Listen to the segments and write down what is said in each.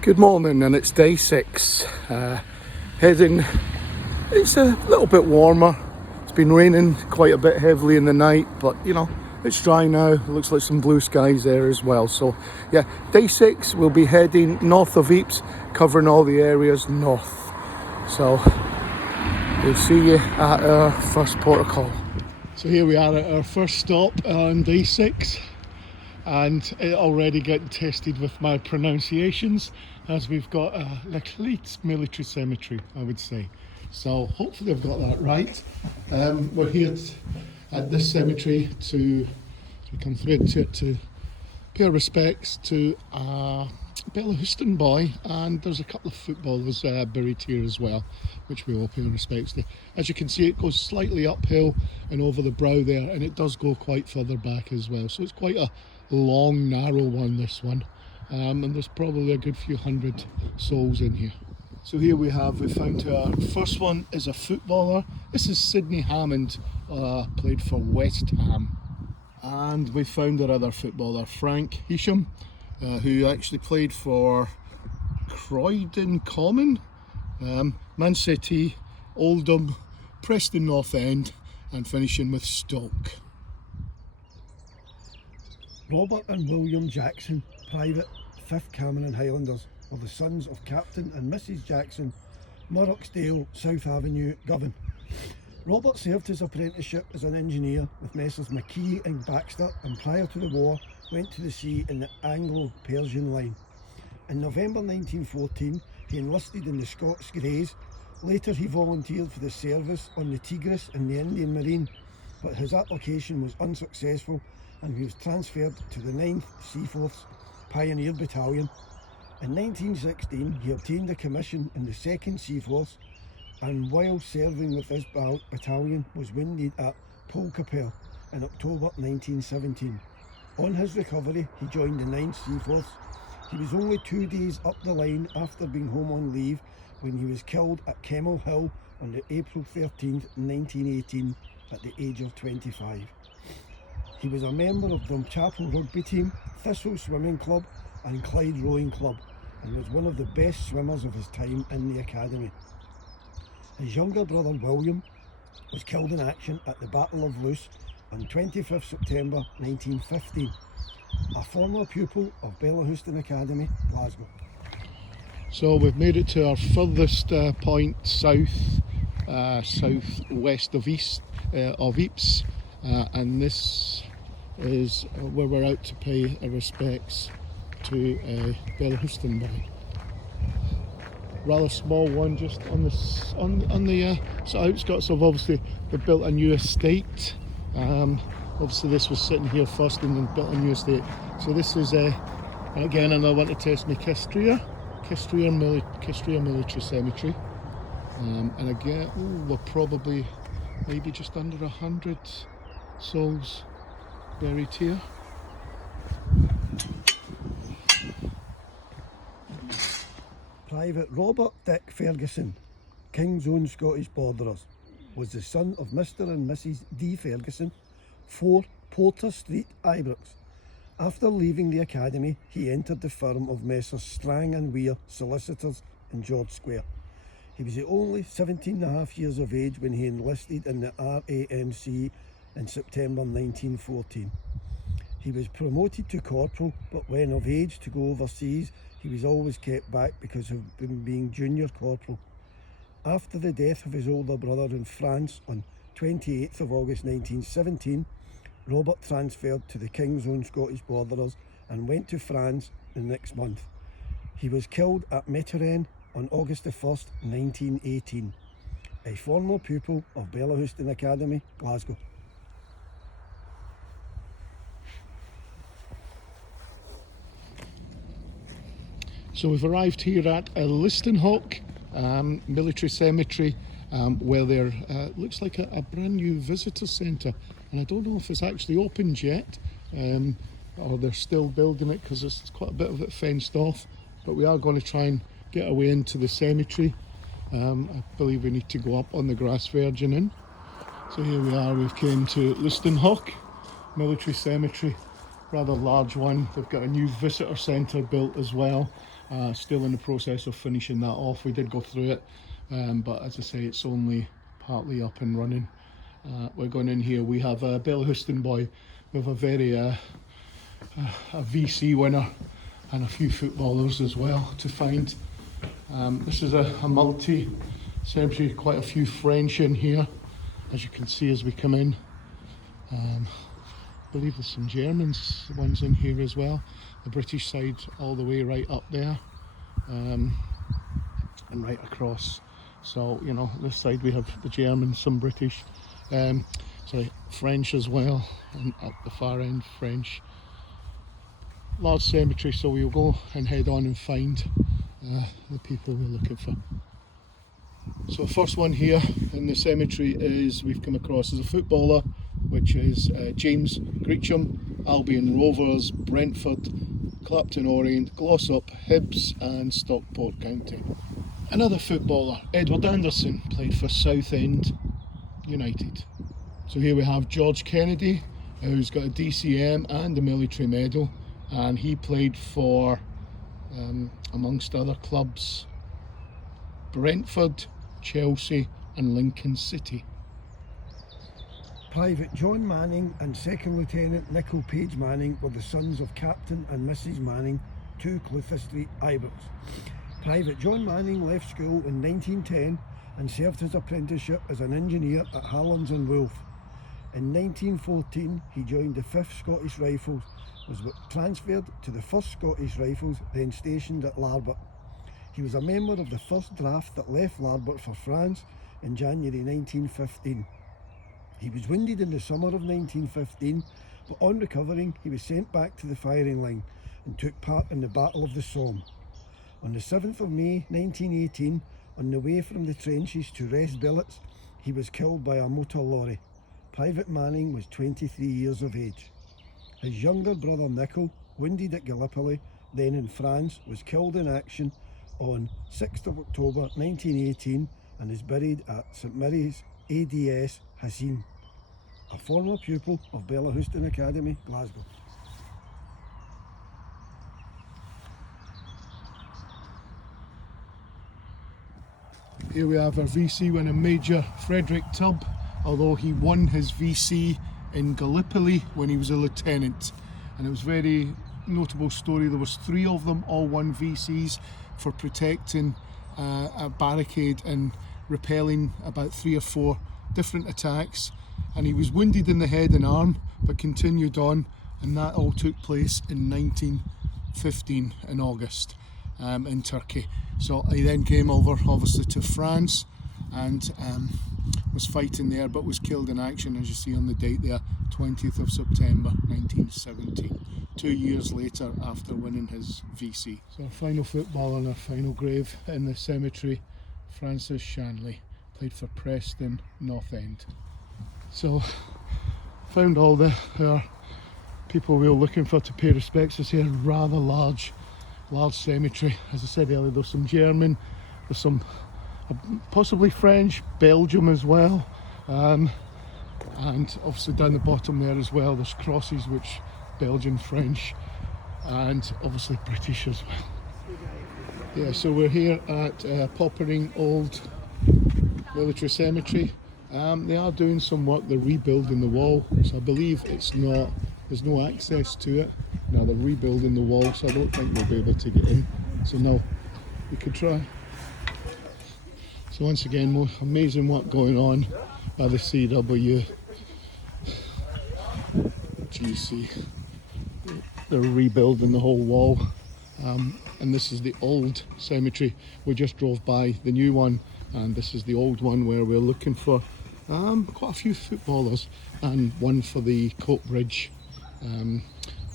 Good morning, and it's day 6. Heading, it's a little bit warmer. It's been raining quite a bit heavily in the night, but you know, it's dry now. It looks like some blue skies there as well. So yeah, day 6, we'll be heading north of Ypres, covering all the areas north. So we'll see you at our first port of call. So here we are at our first stop on day 6. And it already getting tested with my pronunciations, as we've got a Ypres military cemetery, I would say. So hopefully I've got that right. We're here at this cemetery to come through into it to pay our respects to a Belarustan boy, and there's a couple of footballers buried here as well, which we all pay our respects to. As you can see, it goes slightly uphill and over the brow there, and it does go quite further back as well. So it's quite a long, narrow one, this one. And there's probably a good few hundred souls in here. So here we found our first one is a footballer. This is Sidney Hammond, played for West Ham. And we found our other footballer, Frank Hisham, who actually played for Croydon Common, Man City, Oldham, Preston North End, and finishing with Stoke. Robert and William Jackson, Private, 5th Cameron Highlanders, are the sons of Captain and Mrs Jackson, Murrocksdale, South Avenue, Govan. Robert served his apprenticeship as an engineer with Messrs McKee and Baxter, and prior to the war went to the sea in the Anglo-Persian Line. In November 1914 he enlisted in the Scots Greys. Later he volunteered for the service on the Tigris in the Indian Marine, but his application was unsuccessful and he was transferred to the 9th Seaforth's Pioneer Battalion. In 1916 he obtained a commission in the 2nd Seaforths, and while serving with this battalion was wounded at Polkapelle in October 1917. On his recovery he joined the 9th Seaforths. He was only 2 days up the line after being home on leave when he was killed at Kemmel Hill on the April 13th, 1918 at the age of 25. He was a member of Drumchapel rugby team, Thistle Swimming Club and Clyde Rowing Club, and was one of the best swimmers of his time in the academy. His younger brother William was killed in action at the Battle of Luce on 25th September 1915, a former pupil of Belarustan Academy, Glasgow. So we've made it to our furthest point southwest of Ypres, and this is where we're out to pay our respects to a Belarustan boy. Rather small one, just on the sort of outskirts of, obviously they built a new estate. Obviously this was sitting here first and then built a new estate. So this is again another one to test my Kistria Military Cemetery. And again, we're probably maybe just under 100 souls buried here. Private Robert Dick Ferguson, King's Own Scottish Borderers, was the son of Mr and Mrs D Ferguson, 4 Porter Street, Ypres. After leaving the academy, he entered the firm of Messrs Strang and Weir Solicitors in George Square. He was only 17.5 years of age when he enlisted in the RAMC in September 1914. He was promoted to corporal, but when of age to go overseas, he was always kept back because of being junior corporal. After the death of his older brother in France on 28th of August 1917, Robert transferred to the King's Own Scottish Borderers and went to France the next month. He was killed at Meteren on August the 1st, 1918. A former pupil of Belarustan Academy, Glasgow. So we've arrived here at Listenhock Military Cemetery, where there looks like a brand new visitor centre, and I don't know if it's actually opened yet, or they're still building it because it's quite a bit of it fenced off, but we are going to try and get away into the cemetery. I believe we need to go up on the Grass Virgin Inn. So here we are, we've came to Listenhock Military Cemetery, rather large one. They've got a new visitor centre built as well. Still in the process of finishing that off. We did go through it, but as I say, it's only partly up and running. We're going in here. We have a Bellahouston boy. We have a very a VC winner and a few footballers as well to find. This is a multi-cemetery, quite a few French in here, as you can see as we come in. I believe there's some Germans ones in here as well. The British side all the way right up there, and right across. So, you know, this side we have the Germans, some British, French as well, and at the far end French. Large cemetery, so we'll go and head on and find the people we're looking for. So the first one here in the cemetery is we've come across as a footballer, which is James Greecham, Albion Rovers, Brentford, Clapton Orient, Glossop, Hibs and Stockport County. Another footballer, Edward Anderson, played for Southend United. So here we have George Kennedy, who's got a DCM and a military medal, and he played for, amongst other clubs, Brentford, Chelsea and Lincoln City. Private John Manning and Second Lieutenant Nicol Page Manning were the sons of Captain and Mrs Manning, 2 Clutha Street, Ypres. Private John Manning left school in 1910 and served his apprenticeship as an engineer at Harlands and Wolff. In 1914 he joined the 5th Scottish Rifles, was transferred to the 1st Scottish Rifles, then stationed at Larbert. He was a member of the first draft that left Larbert for France in January 1915. He was wounded in the summer of 1915, but on recovering he was sent back to the firing line and took part in the Battle of the Somme. On the 7th of May 1918, on the way from the trenches to rest billets, he was killed by a motor lorry. Private Manning was 23 years of age. His younger brother Nicol, wounded at Gallipoli, then in France, was killed in action on 6th of October 1918 and is buried at St Mary's ADS Hassin, a former pupil of Bellahouston Academy, Glasgow. Here we have our VC winner, Major Frederick Tubb, although he won his VC in Gallipoli when he was a lieutenant, and it was a very notable story. There was 3 of them, all won VCs for protecting a barricade and repelling about 3 or 4 different attacks, and he was wounded in the head and arm but continued on, and that all took place in 1915 in August in Turkey. So he then came over obviously to France and was fighting there, but was killed in action, as you see on the date there, 20th of September 1917, 2 years later after winning his VC. So our final footballer and our final grave in the cemetery, Francis Shanley, played for Preston North End. So found all the people we were looking for to pay respects. It's here, rather large cemetery. As I said earlier, there's some German, there's some possibly French, Belgium as well, and obviously down the bottom there as well there's crosses, which Belgian, French and obviously British as well. Yeah, so we're here at Poppering Old Military Cemetery. They are doing some work, they're rebuilding the wall, so I believe there's no access to it. Now they're rebuilding the wall, so I don't think we'll be able to get in. So no, we could try. So once again, more amazing work going on by the CW GC. They're rebuilding the whole wall, and this is the old cemetery. We just drove by the new one, and this is the old one where we're looking for quite a few footballers and one for the Coatbridge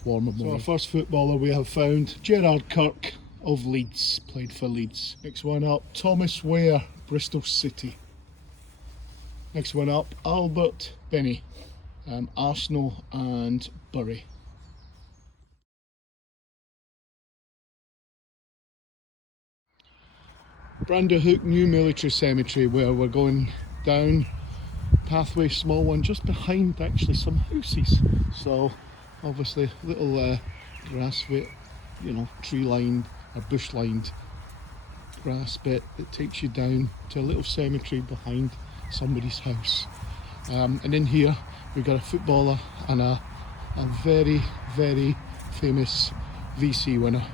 War Memorial. So our first footballer we have found, Gerard Kirk of Leeds, played for Leeds. Next one up, Thomas Ware, Bristol City. Next one up, Albert Benny, Arsenal and Bury. Branderhook New Military Cemetery, where we're going down pathway, small one just behind actually some houses. So obviously little grass, tree lined a bush-lined grass bit that takes you down to a little cemetery behind somebody's house. And in here we've got a footballer and a very, very famous VC winner.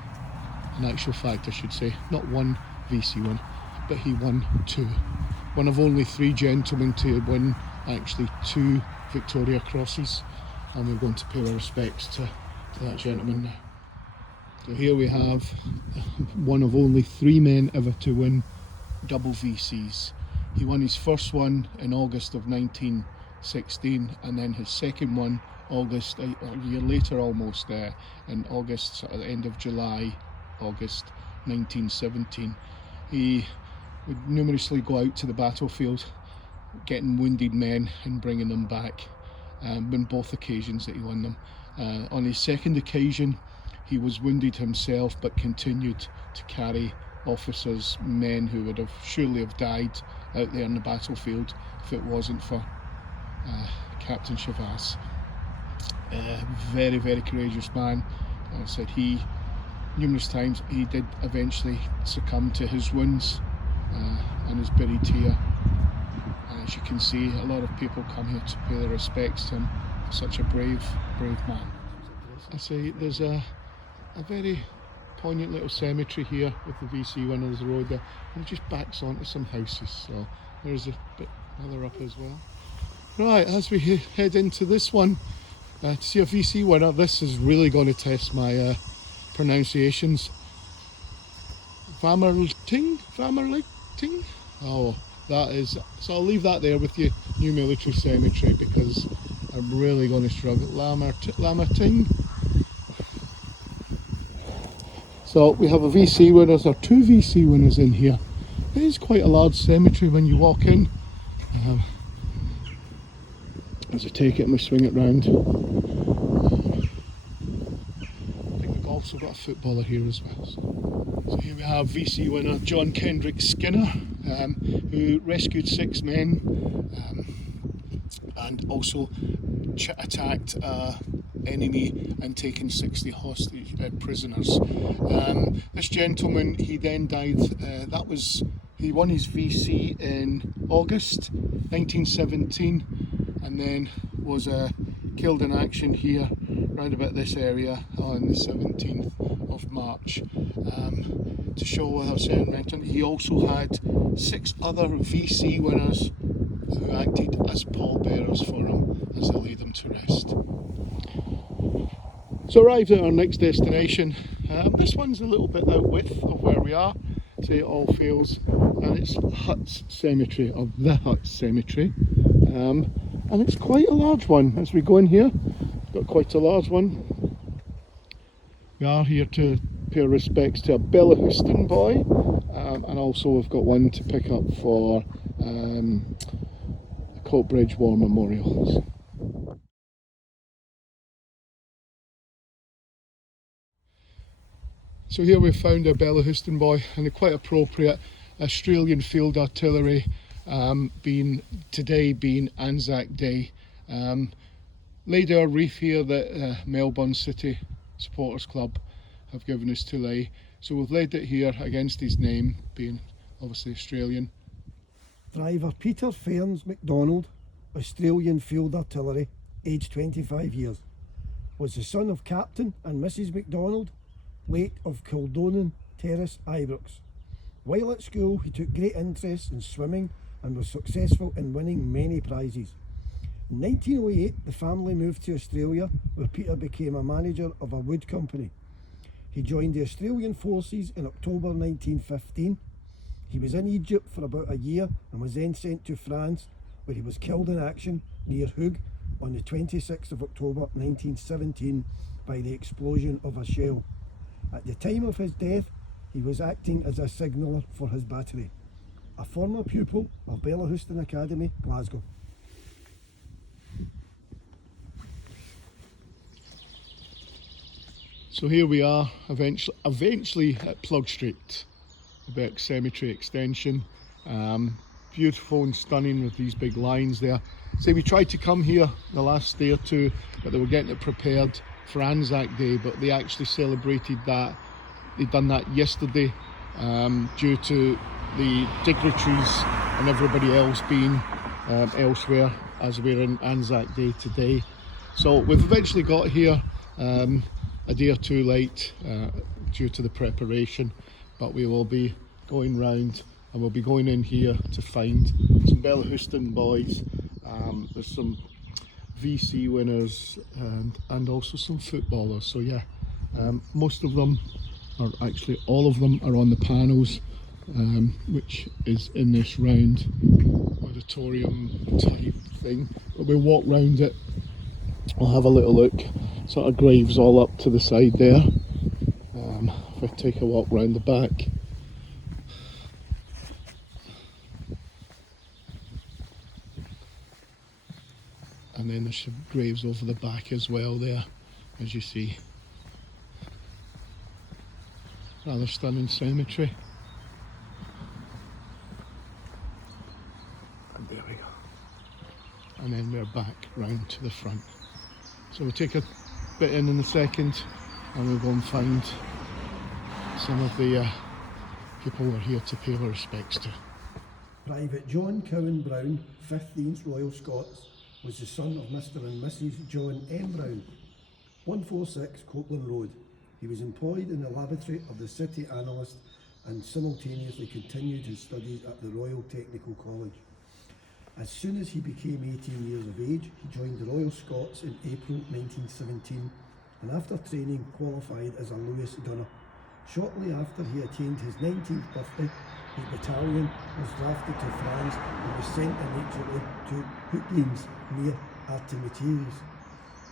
In actual fact, I should say, not one VC win, but he won 2. One of only 3 gentlemen to win actually 2 Victoria Crosses, and we're going to pay our respects to that gentleman now. So here we have one of only 3 men ever to win double VCs. He won his first one in August of 1916, and then his second one August, a year later almost, in August, at the end of July, August 1917. He would numerously go out to the battlefield, getting wounded men and bringing them back, on both occasions that he won them. On his second occasion, he was wounded himself, but continued to carry officers, men who would have surely have died out there on the battlefield if it wasn't for Captain Chavas. Very, very courageous man. I said numerous times he did eventually succumb to his wounds, and is buried here. And as you can see, a lot of people come here to pay their respects to him, for such a brave man. I say there's a very poignant little cemetery here with the VC winners road there, and it just backs onto some houses, so there's a bit further up as well. Right, as we head into this one, to see a VC winner, this is really going to test my pronunciations. Vamerling? Oh, that is, so I'll leave that there with you, New Military Cemetery, because I'm really going to struggle. Lamerting. So we have a VC winners, or 2 VC winners in here. It is quite a large cemetery when you walk in. As I take it and we swing it round. I think we've also got a footballer here as well. So here we have VC winner John Kendrick Skinner, who rescued 6 men and also attacked enemy and taken 60 hostage prisoners. This gentleman, he then died, he won his VC in August 1917, and then was killed in action here round about this area on the 17th of March. To show what I was saying, he also had 6 other VC winners who acted as pallbearers for him as they laid him to rest. So arrived at our next destination. This one's a little bit out width of where we are, say All Fails, and it's Huts Cemetery, of the Huts Cemetery, and it's quite a large one. As we go in here, we've got quite a large one. We are here to pay our respects to a Bellahouston boy, and also we've got one to pick up for Coatbridge War Memorials. So here we've found a Bellahouston boy, and a quite appropriate Australian Field Artillery, today being Anzac Day. Laid our wreath here that Melbourne City Supporters Club have given us to lay. So we've laid it here against his name, being obviously Australian. Driver Peter Ferns MacDonald, Australian Field Artillery, aged 25 years, was the son of Captain and Mrs MacDonald, late of Kildonan Terrace, Ypres. While at school, he took great interest in swimming and was successful in winning many prizes. In 1908, the family moved to Australia, where Peter became a manager of a wood company. He joined the Australian forces in October 1915. He was in Egypt for about a year and was then sent to France, where he was killed in action near Hooge on the 26th of October 1917 by the explosion of a shell. At the time of his death, he was acting as a signaller for his battery. A former pupil of Bellahouston Academy, Glasgow. So here we are, eventually at Plug Street, the Beck Cemetery extension. Beautiful and stunning with these big lines there. So we tried to come here the last day or two, but they were getting it prepared for Anzac Day, but they actually celebrated that they'd done that yesterday due to the dignitaries and everybody else being elsewhere as we're in Anzac Day today. So we've eventually got here a day or two late due to the preparation, but we will be going round and we'll be going in here to find some Bellahouston boys. There's some VC winners and also some footballers. So yeah, most of them, or actually all of them, are on the panels, which is in this round auditorium type thing. But we'll walk round it, we'll have a little look. Sort of graves all up to the side there. If I take a walk round the back. And then there's some graves over the back as well there, as you see. Rather stunning cemetery. And there we go. And then we're back round to the front. So we'll take a bit in a second and we'll go and find some of the people we're here to pay our respects to. Private John Cowan Brown, 15th Royal Scots, was the son of Mr. and Mrs. John M. Brown, 146 Copeland Road. He was employed in the laboratory of the City Analyst and simultaneously continued his studies at the Royal Technical College. As soon as he became 18 years of age, he joined the Royal Scots in April 1917 and after training qualified as a Lewis Gunner. Shortly after he attained his 19th birthday, his battalion was drafted to France and was sent immediately to Ypres near Artemites.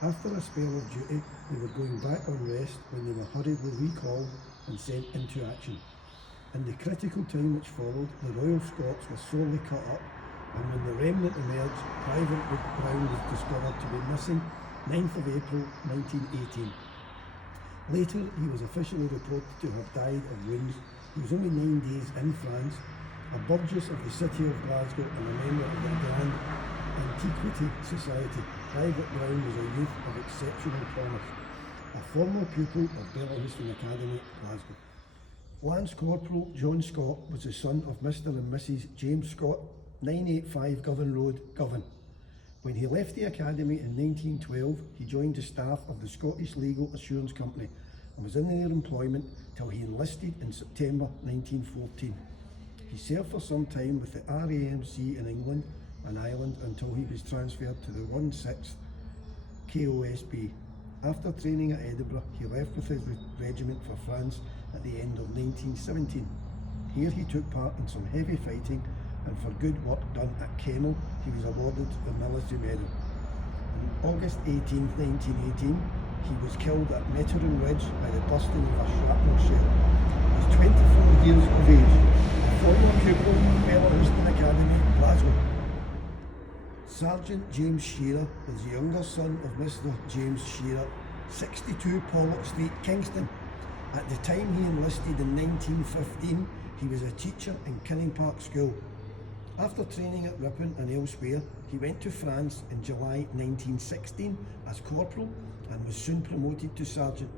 After a spell of duty, they were going back on rest when they were hurriedly recalled and sent into action. In the critical time which followed, the Royal Scots were sorely cut up, and when the remnant emerged, Private Brown was discovered to be missing 9th of April 1918. Later, he was officially reported to have died of wounds. He was only 9 days in France, a burgess of the city of Glasgow and a member of the Grand Antiquity Society. Private Brown was a youth of exceptional promise, a former pupil of Bellahouston Academy, Glasgow. Lance Corporal John Scott was the son of Mr. and Mrs. James Scott, 985 Govan Road, Govan. When he left the academy in 1912, he joined the staff of the Scottish Legal Assurance Company and was in their employment till he enlisted in September 1914. He served for some time with the RAMC in England and Ireland until he was transferred to the 16th KOSB. After training at Edinburgh, he left with his regiment for France at the end of 1917. Here he took part in some heavy fighting, and for good work done at Kemmel, he was awarded the Military Medal. On August 18, 1918, he was killed at Metterin Ridge by the bursting of a shrapnel shell. He was 24 years of age, a former pupil of Bellahouston Academy, Glasgow. Sergeant James Shearer was the younger son of Mr. James Shearer, 62 Pollock Street, Kingston. At the time he enlisted in 1915, he was a teacher in Kinning Park School. After training at Ripon and elsewhere, he went to France in July 1916 as corporal and was soon promoted to sergeant.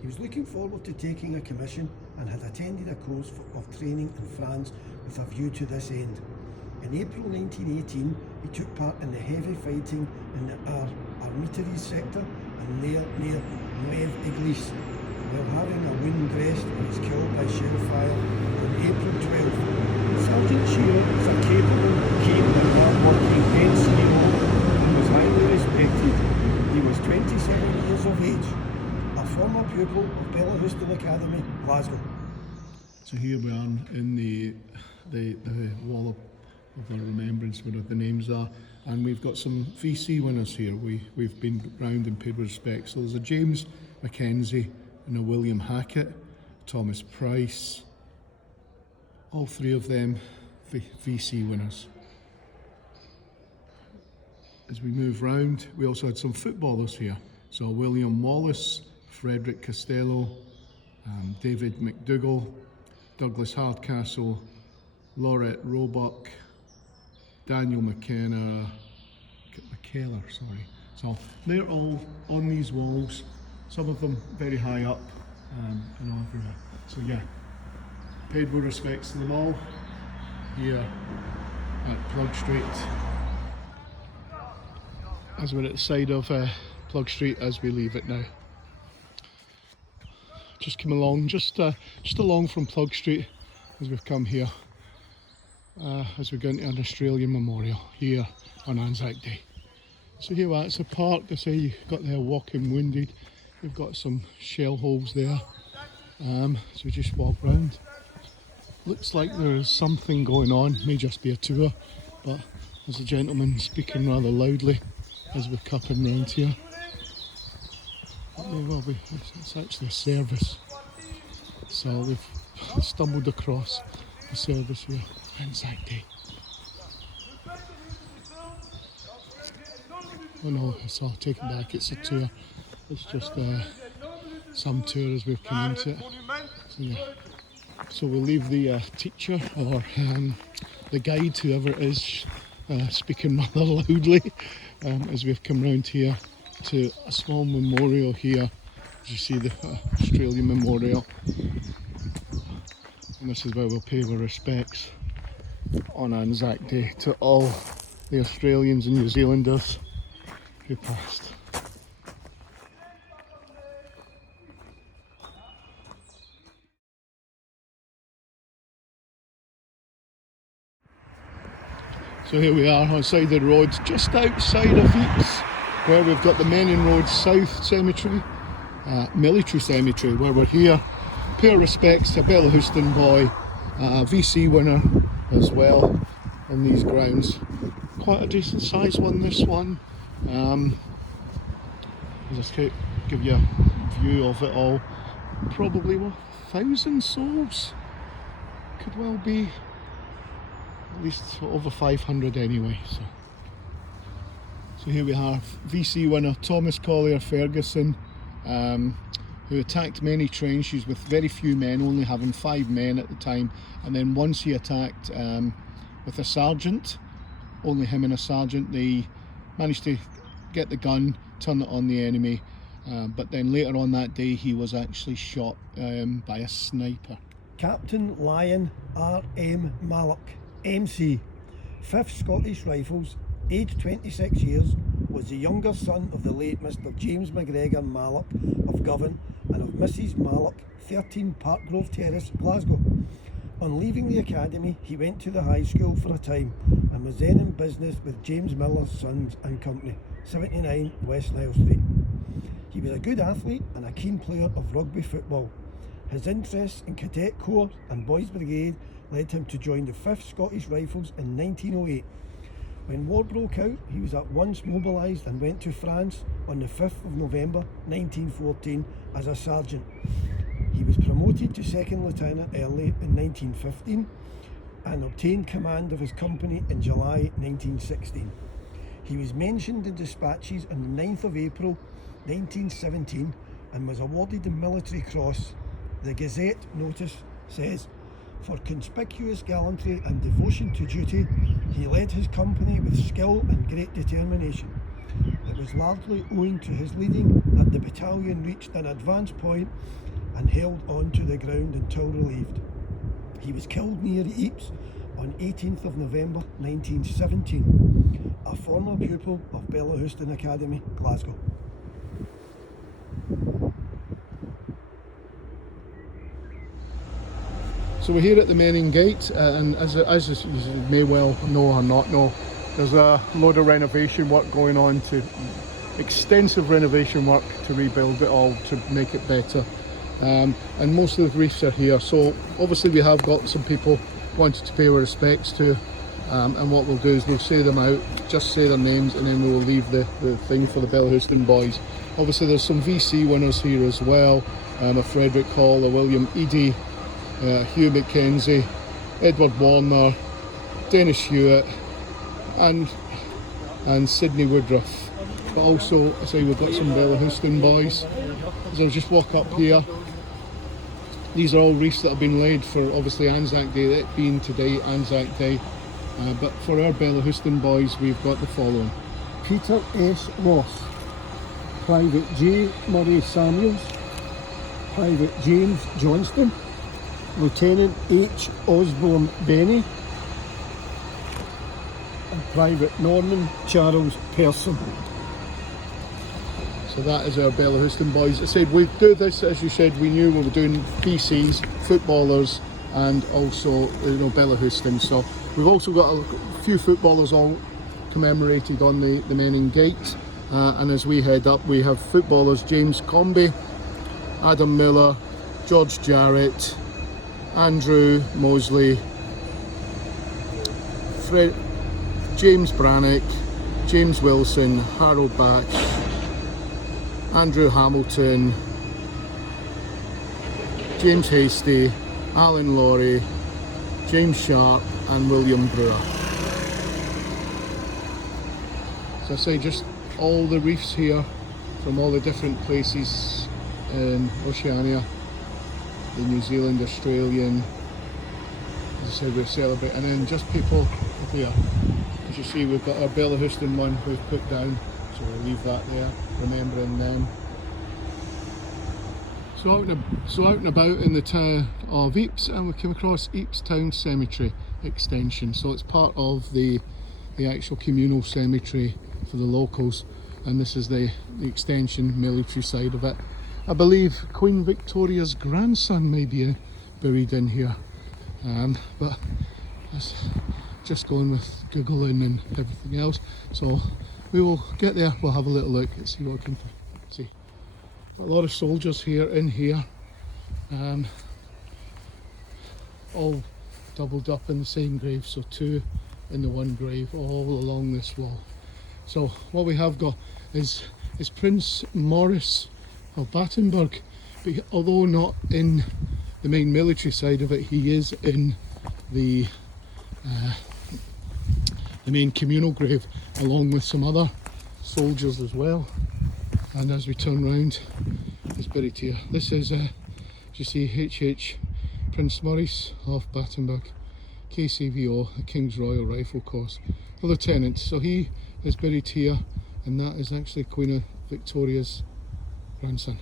He was looking forward to taking a commission and had attended a course of training in France with a view to this end. In April 1918, he took part in the heavy fighting in the Armiteries sector and near Neuve-Église. While having a wound dressed, he was killed by shell fire on April 12th. Sergeant Shearer was a capable, keen and hard-working NCO and was highly respected. He was 27 years of age, a former pupil of Bellahouston Academy, Glasgow. So here we are in the wall of our remembrance where the names are, and we've got some VC winners here. We've been round and paid respect. So there's a James Mackenzie and a William Hackett, Thomas Price, all three of them VC winners. As we move round, we also had some footballers here. So William Wallace, Frederick Costello, David McDougall, Douglas Hardcastle, Laurette Roebuck, Daniel McKellar, sorry. So they're all on these walls, some of them very high up, and all everywhere. So yeah, paid my respects to them all here at Plug Street. As we're at the side of Plug Street as we leave it now. Just come along, just along from Plug Street as we've come here, as we go into an Australian memorial here on Anzac Day. So here we are, it's a park. They say you've got there walking wounded. We've got some shell holes there. So we just walk round. Looks like there's something going on, may just be a tour, but there's a gentleman speaking rather loudly as we're cupping round here. It may well be, it's actually a service. So we've stumbled across the service here, Anzac Day. Oh no, it's all taken back, it's a tour. It's just some tour as we've come into it. So yeah. So we'll leave the teacher or the guide, whoever it is, speaking rather loudly as we've come round here to a small memorial here. As you see, the Australian Memorial. And this is where we'll pay our respects on Anzac Day to all the Australians and New Zealanders who passed. So here we are on the side of the road, just outside of Ypres, where we've got the Menin Road South Cemetery, Military Cemetery, where we're here. Pay our respects to a Bella Houston boy, VC winner as well in these grounds. Quite a decent sized one, this one. I'll just give you a view of it all. Probably 1,000 souls. Could well be at least over 500 anyway. So here we have VC winner Thomas Collier Ferguson, who attacked many trenches with very few men, only having 5 men at the time. And then once he attacked with a sergeant, only him and a sergeant, they managed to get the gun, turn it on the enemy. But then later on that day, he was actually shot by a sniper. Captain Lion R.M. Mallock, MC, 5th Scottish Rifles, aged 26 years, was the younger son of the late Mr. James McGregor Mallock of Govan and of Mrs. Mallock, 13 Parkgrove Terrace, Glasgow. On leaving the academy, he went to the high school for a time and was then in business with James Miller's Sons and Company, 79 West Nile Street. He was a good athlete and a keen player of rugby football. His interests in Cadet Corps and Boys Brigade led him to join the 5th Scottish Rifles in 1908. When war broke out, he was at once mobilised and went to France on the 5th of November 1914 as a sergeant. He was promoted to second lieutenant early in 1915 and obtained command of his company in July 1916. He was mentioned in dispatches on the 9th of April 1917 and was awarded the Military Cross. The Gazette notice says, "For conspicuous gallantry and devotion to duty, he led his company with skill and great determination. It was largely owing to his leading that the battalion reached an advanced point and held on to the ground until relieved." He was killed near Ypres on 18th of November 1917, a former pupil of Bella Houston Academy, Glasgow. So we're here at the Menin Gate, and as you may well know or not know, there's a load of renovation work going on, extensive renovation work to rebuild it all, to make it better. And most of the reefs are here, so obviously we have got some people wanted to pay our respects to, and what we'll do is we'll say them out, just say their names, and then we'll leave the thing for the Bella Houston boys. Obviously there's some VC winners here as well, a Frederick Hall, a William Eadie, Hugh Mackenzie, Edward Warner, Dennis Hewitt and Sydney Woodruff. But also, I say we've got some Bella Houston boys. As I'll just walk up here, these are all wreaths that have been laid for obviously Anzac Day, it being today Anzac Day. But for our Bella Houston boys, we've got the following. Peter S. Ross, Private J. Murray Samuels, Private James Johnston, Lieutenant H. Osborne Benny, and Private Norman Charles Pearson. So that is our Bellahouston boys. I said we do this, as you said, we knew we were doing VCs, footballers, and also Bellahouston. So we've also got a few footballers all commemorated on the men in gate. And as we head up, we have footballers James Comby, Adam Miller, George Jarrett, Andrew Mosley, James Brannock, James Wilson, Harold Batch, Andrew Hamilton, James Hasty, Alan Laurie, James Sharp and William Brewer. So I say just all the reefs here from all the different places in Oceania, the New Zealand, Australian, as I said we're celebrating, and then just people up here. As you see, we've got our Bellahouston one we've put down, so we'll leave that there, remembering them. So out and about in the town of Ypres, and we came across Ypres Town Cemetery extension. So it's part of the actual communal cemetery for the locals, and this is the extension military side of it. I believe Queen Victoria's grandson may be buried in here, but that's just going with Googling and everything else. So we will get there, we'll have a little look and see what we can see. A lot of soldiers here in here, all doubled up in the same grave, so two in the one grave all along this wall. So what we have got is Prince Maurice of Battenberg, but although not in the main military side of it, he is in the main communal grave along with some other soldiers as well. And as we turn round, he's buried here. This is, as you see, HH Prince Maurice of Battenberg, KCVO, the King's Royal Rifle Corps, a lieutenant. So he is buried here, and that is actually Queen Victoria's grandson.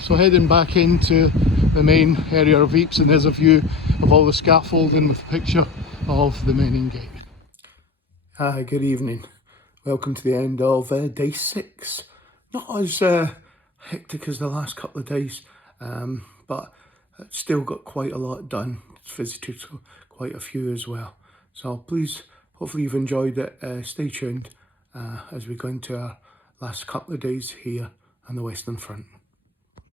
So heading back into the main area of Ypres, and there's a view of all the scaffolding with a picture of the men in gate. Hi, good evening. Welcome to the end of day 6. Not as hectic as the last couple of days, but still got quite a lot done. Visited quite a few as well. So please, hopefully you've enjoyed it. Stay tuned as we go into our last couple of days here on the Western Front.